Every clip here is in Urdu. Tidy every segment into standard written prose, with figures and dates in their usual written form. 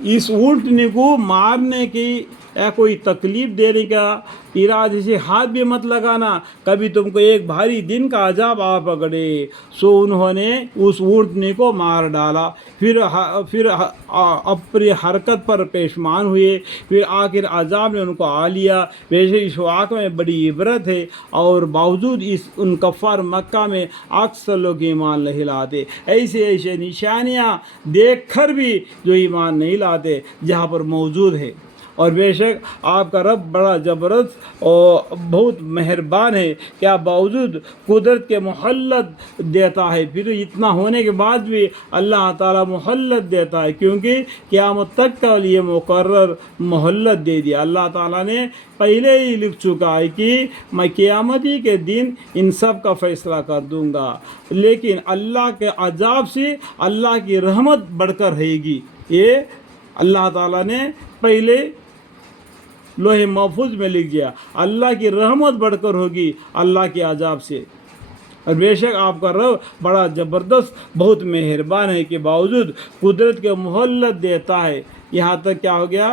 اس اونٹنے کو مارنے کی یا کوئی تکلیف دینے کا ارادے سے ہاتھ بھی مت لگانا، کبھی تم کو ایک بھاری دن کا عذاب آ پکڑے۔ سو انہوں نے اس اونٹنے کو مار ڈالا، پھر اپنی حرکت پر پشیمان ہوئے، پھر آخر عذاب نے ان کو آ لیا۔ ویسے اس واقعے میں بڑی عبرت ہے، اور باوجود ان کفار مکہ میں اکثر لوگ ایمان نہیں لاتے۔ ایسے نشانیاں دیکھ کر بھی جو ایمان نہیں لاتے جہاں پر موجود ہے۔ اور بے شک آپ کا رب بڑا زبردست اور بہت مہربان ہے، کیا باوجود قدرت کے مہلت دیتا ہے، پھر اتنا ہونے کے بعد بھی اللہ تعالیٰ مہلت دیتا ہے، کیونکہ قیامت تک کا لیے مقرر مہلت دے دیا۔ اللہ تعالیٰ نے پہلے ہی لکھ چکا ہے کہ میں قیامتی کے دن ان سب کا فیصلہ کر دوں گا، لیکن اللہ کے عذاب سے اللہ کی رحمت بڑھ کر رہے گی۔ یہ اللہ تعالیٰ نے پہلے لوح محفوظ میں لکھ دیا، اللہ کی رحمت بڑھ کر ہوگی اللہ کے عذاب سے۔ اور بے شک آپ کا رب بڑا زبردست بہت مہربان ہے کہ باوجود قدرت کے مہلت دیتا ہے۔ یہاں تک کیا ہو گیا،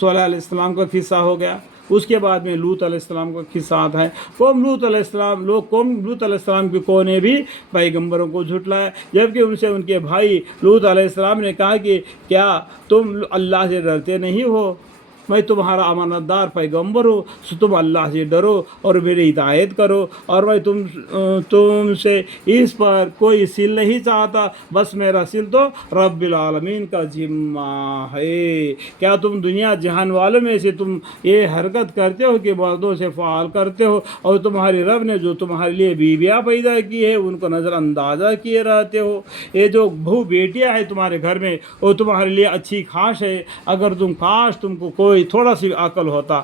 صالح علیہ السلام کا قصہ ہو گیا، اس کے بعد میں لوط علیہ السلام کا قصہ آتا ہے۔ قوم لوط علیہ السلام کی قوم نے بھی پیغمبروں کو جھٹلایا، جبکہ ان سے ان کے بھائی لوط علیہ السلام نے کہا کہ کیا تم اللہ سے ڈرتے نہیں ہو؟ میں تمہارا امانت دار پیغمبر ہوں، سو تم اللہ سے ڈرو اور میری اطاعت کرو، اور میں تم سے اس پر کوئی سل نہیں چاہتا، بس میرا سل تو رب العالمین کا ذمہ ہے۔ کیا تم دنیا جہان والوں میں سے تم یہ حرکت کرتے ہو کہ مردوں سے فعال کرتے ہو، اور تمہارے رب نے جو تمہارے لیے بیویاں پیدا کی ہے ان کو نظر اندازہ کیے رہتے ہو؟ یہ جو بہو بیٹیاں ہیں تمہارے گھر میں وہ تمہارے لیے اچھی خواہش ہے، اگر کاش تم کو کوئی تھوڑا سی عقل ہوتا،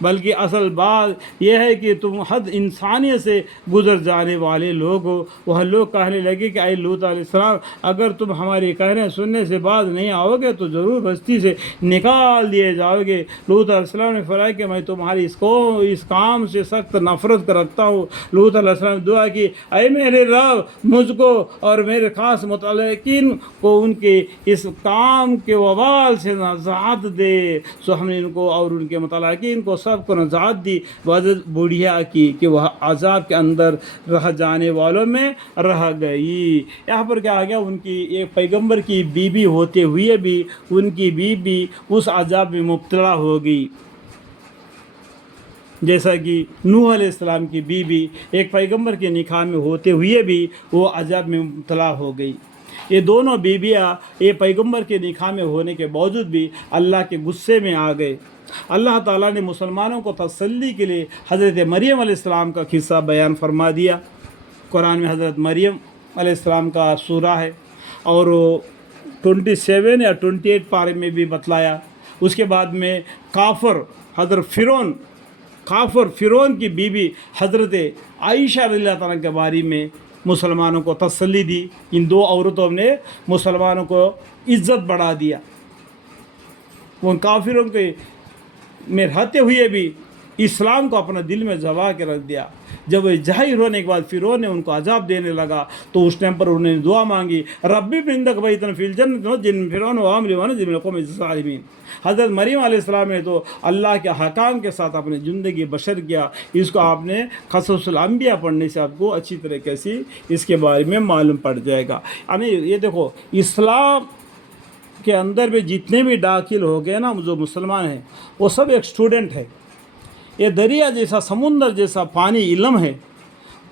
بلکہ اصل بات یہ ہے کہ تم حد انسانیت سے گزر جانے والے لوگ ہو۔ وہ لوگ کہنے لگے کہ اے لوط علیہ السلام، اگر تم ہماری کہنے سننے سے باز نہیں آؤ گے تو ضرور بستی سے نکال دیے جاؤ گے۔ لوط علیہ السلام نے فرمایا کہ میں تمہاری اس کام سے سخت نفرت رکھتا ہوں۔ لوط علیہ السلام نے دعا کی، اے میرے رب، مجھ کو اور میرے خاص متعلقین کو ان کے اس کام کے وبال سے نجات دے۔ سو ہم نے ان کو اور ان کے متعلقین کو سب کو نجات دی، وجہ بڑھیا کی کہ وہ عذاب کے اندر رہ جانے والوں میں رہ گئی۔ یہاں پر کیا آ گیا، ان کی ایک پیغمبر کی بیوی ہوتے ہوئے بھی ان کی بیوی اس عذاب میں مبتلا ہو گئی، جیسا کہ نوح علیہ السلام کی بیوی ایک پیغمبر کے نکاح میں ہوتے ہوئے بھی وہ عذاب میں مبتلا ہو گئی۔ یہ دونوں بیویاں یہ پیغمبر کے نکاح میں ہونے کے باوجود بھی اللہ کے غصے میں آ گئے۔ اللہ تعالیٰ نے مسلمانوں کو تسلی کے لیے حضرت مریم علیہ السلام کا قصہ بیان فرما دیا۔ قرآن میں حضرت مریم علیہ السلام کا سورہ ہے، اور 27 یا 28 پارے میں بھی بتلایا۔ اس کے بعد میں حضرت فرعون کی بیوی حضرت عائشہ رضی اللہ تعالیٰ کے بارے میں مسلمانوں کو تسلی دی۔ ان دو عورتوں نے مسلمانوں کو عزت بڑھا دیا، وہ کافروں کے میں رہتے ہوئے بھی اسلام کو اپنا دل میں دبا کے رکھ دیا۔ جب وہ ظاہر ہونے کے بعد فرعون نے ان کو عذاب دینے لگا تو اس ٹائم پر انہوں نے دعا مانگی، ربی عندک بیتا فی الجنۃ ونجنی من فرعون وعملہ ونجنی من القوم الظالمین۔ حضرت مریم علیہ السلام نے تو اللہ کے حکام کے ساتھ اپنی زندگی بشر کیا۔ اس کو آپ نے قصص الانبیاء پڑھنے سے آپ کو اچھی طریقے سے اس کے بارے میں معلوم پڑ جائے گا۔ یعنی یہ دیکھو، اسلام کے اندر بھی جتنے بھی داخل ہو گئے نا جو مسلمان ہیں، وہ سب ایک اسٹوڈنٹ ہے۔ یہ دریا جیسا، سمندر جیسا پانی علم ہے،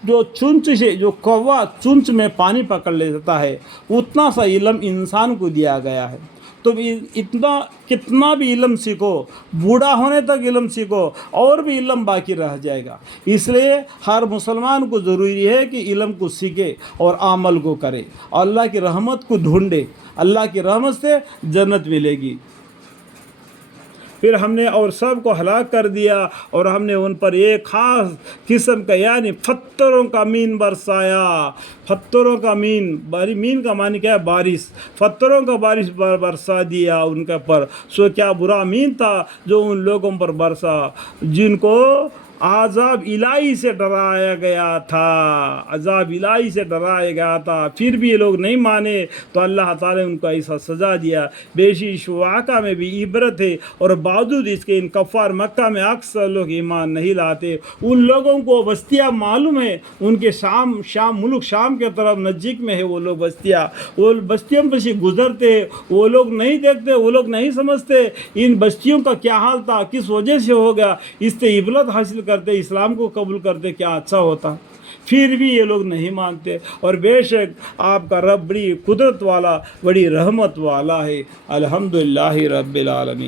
جو کوا چونچ میں پانی پکڑ لیتا ہے، اتنا سا علم انسان کو دیا گیا ہے۔ تو کتنا بھی علم سیکھو، بوڑھا ہونے تک علم سیکھو، اور بھی علم باقی رہ جائے گا۔ اس لیے ہر مسلمان کو ضروری ہے کہ علم کو سیکھے اور عمل کو کرے، اور اللہ کی رحمت کو ڈھونڈے۔ اللہ کی رحمت سے جنت ملے گی۔ پھر ہم نے اور سب کو ہلاک کر دیا، اور ہم نے ان پر ایک خاص قسم کا یعنی پتھروں کا مین برسایا۔ پتھروں کا مین کا معنی کیا ہے؟ بارش۔ پتھروں کا بارش برسا دیا ان کے پر۔ سو کیا برا مین تھا جو ان لوگوں پر برسا جن کو عذاب الہی سے ڈرایا گیا تھا، عذاب الہی سے ڈرایا گیا تھا، پھر بھی یہ لوگ نہیں مانے تو اللہ تعالیٰ نے ان کو ایسا سزا دیا۔ بیشی واقعہ میں بھی عبرت ہے، اور باوجود اس کے ان کفار مکہ میں اکثر لوگ ایمان نہیں لاتے۔ ان لوگوں کو بستیاں معلوم ہے، ان کے شام ملک شام کے طرف نزدیک میں ہے وہ لوگ بستیاں، وہ بستیوں پہ سے گزرتے، وہ لوگ نہیں دیکھتے، وہ لوگ نہیں سمجھتے ان بستیوں کا کیا حال تھا، کس وجہ سے ہو گیا، اس سے عبرت حاصل کرتے، اسلام کو قبول کرتے، کیا اچھا ہوتا، پھر بھی یہ لوگ نہیں مانتے۔ اور بے شک آپ کا رب بڑی قدرت والا، بڑی رحمت والا ہے۔ الحمدللہ رب العالمین۔